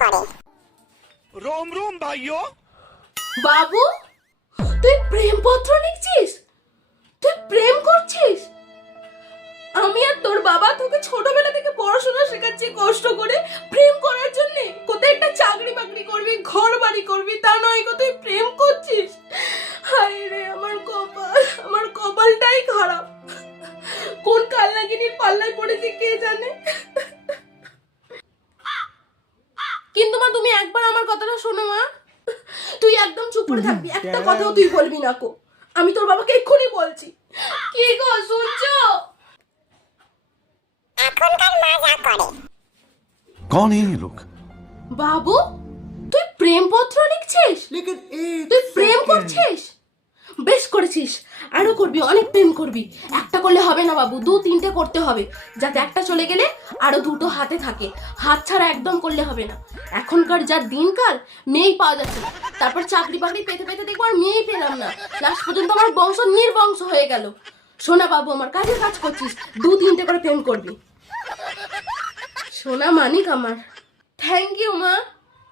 করে। रोम रोम भाइयों। বাবু, তুই প্রেমপত্র লিখছিস? তুই প্রেম করছিস? আমি আর তোর বাবা তোকে ছোটবেলা থেকে পড়াশোনা শেখাচ্ছি কষ্ট করে প্রেম করার জন্য। কোথায় একটা চাকরি বাকরি করবি, ঘর বাড়ি করবি, তা নয় গো তুই প্রেম করছিস। হায় রে আমার কপালটাই খারাপ। কোন কালনাগিনীর পাল্লায় পড়েছে কে জানে। কিন্তু মা, তুমি একবার আমার কথাটা শোনো মা। তুই একদম চুপ করে থাকবি, একটা কথাও তুই বলবি না কো। আমি তোর বাবাকে এক্ষুনি বলছি। কি গো শুনছো? এখনকার মা যা করে। कौन है ये लोग? বাবু, তুই প্রেমপত্র লিখছিস? তুই প্রেম করছিস? বেশ করেছিস, আরো করবি, অনেক প্রেম করবি। একটা করলে হবে না বাবু, 2-3টে করতে হবে, যাতে একটা চলে গেলে আরো দুটো হাতে থাকে। হাত ছাড়া একদম করলে হবে না। এখনকার যা দিনকাল, মেয়েই পাওয়া যাচ্ছে না। তারপর চাকরি বাকরি পেতে পেতে দেখবো আর মেয়েই পেলাম না। লাস্ট পর্যন্ত আমার বংশ নির্বংশ হয়ে গেল। সোনা বাবু, আমার কাজের কাজ করছিস, 2-3টে করে প্রেম করবি। সোনা মানিক আমার। থ্যাংক ইউ মা।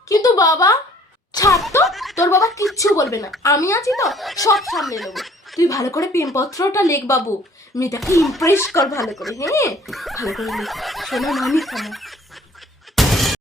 কিন্তু বাবা, ছাড় তো, তোর বাবা কিচ্ছু বলবে না, আমি আছি তো, সব সামলে নেবো। তুই ভালো করে প্রেমপত্রটা লেখ বাবু, মেয়েটাকে ইমপ্রেস কর ভালো করে। হ্যাঁ, ভালো করে লেখ, সোনা মানিক আমার।